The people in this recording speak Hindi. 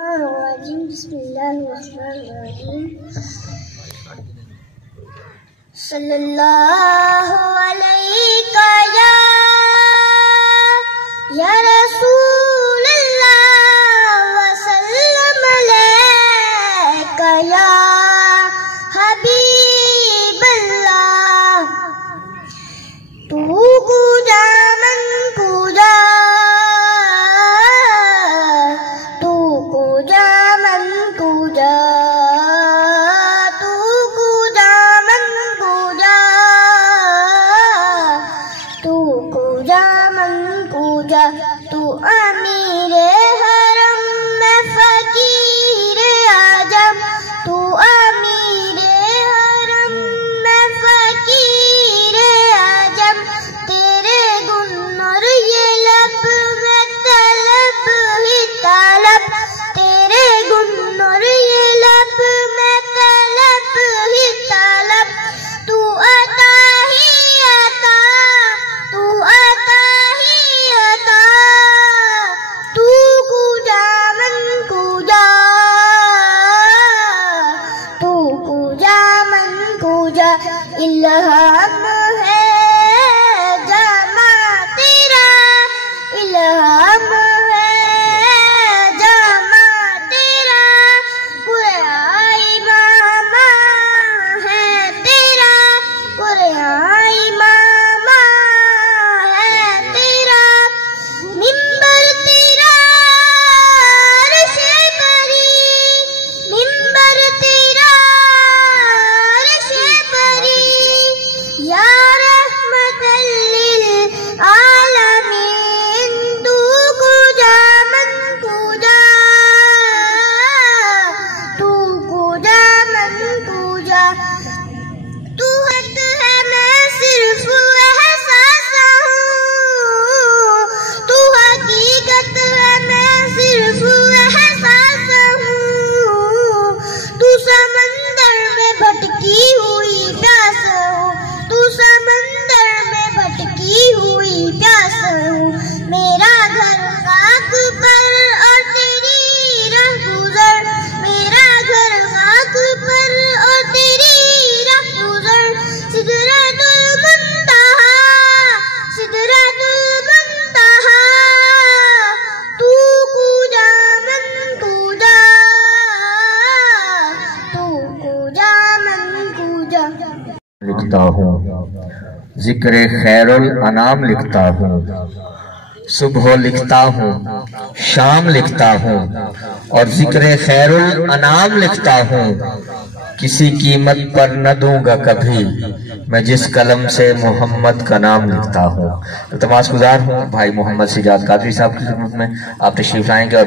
बिस्मिल्लाहिर्रहमानिर्रहीम। सल्लल्लाहु अलैका या रसूलल्लाह व सल्लम अलैका या हबीबल्लाह। तू पूजा मन पूजा, तू पूजा मन पूजा, तू पूजा मन पूजा, तू पूजा मन पूजा। तू अमीर हरम में फकीर आजम, तू अमीर हरम में फकीर आजम। तेरे गुण और ये लब में तलब ही तलब, तेरे गुण और ये लब में तलब ही तलब। तू अता ही अता, तू अता ही अता, तू पूजा मन पूजा, तू पूजा मन पूजा। इल्हाम है जामा तेरा, इल्हाम है जामा तेरा। कुरान मामा है तेरा, कुरान मामा है तेरा। मिंबर तेरा अर्श परी, मिंबर तेरा अर्श परी। या रहमतल लिल आलमीन, तू पूजा मन पूजा, तू पूजा मन पूजा। तू हद है मैं सिर्फ एहसास हूँ, तू हकीकत है मैं सिर्फ एहसास हूँ। तू समंदर में भटकी हुई प्यास हूँ, तू समंदर में भटकी हुई प्यास हूँ। मेरा घर खाक पर और तेरी राह गुजर, मेरा घर खाक पर और तेरी राह गुजर। सिदरतुल मुंतहा, सिदरतुल मुंतहा, तू पूजा मन पूजा, तू पूजा मन पूजा। लिखता हूँ जिक्र खैरुल अनाम लिखता हूँ, सुबह लिखता हूँ शाम लिखता हूँ और जिक्र खैरुल अनाम लिखता हूँ। किसी कीमत पर न दूंगा कभी मैं जिस कलम से मोहम्मद का नाम लिखता हूँ। तो तमाशगुजार हूँ भाई मोहम्मद सिजाद कादरी साहब की खिदमत में। आप तशरीफ लाएंगे और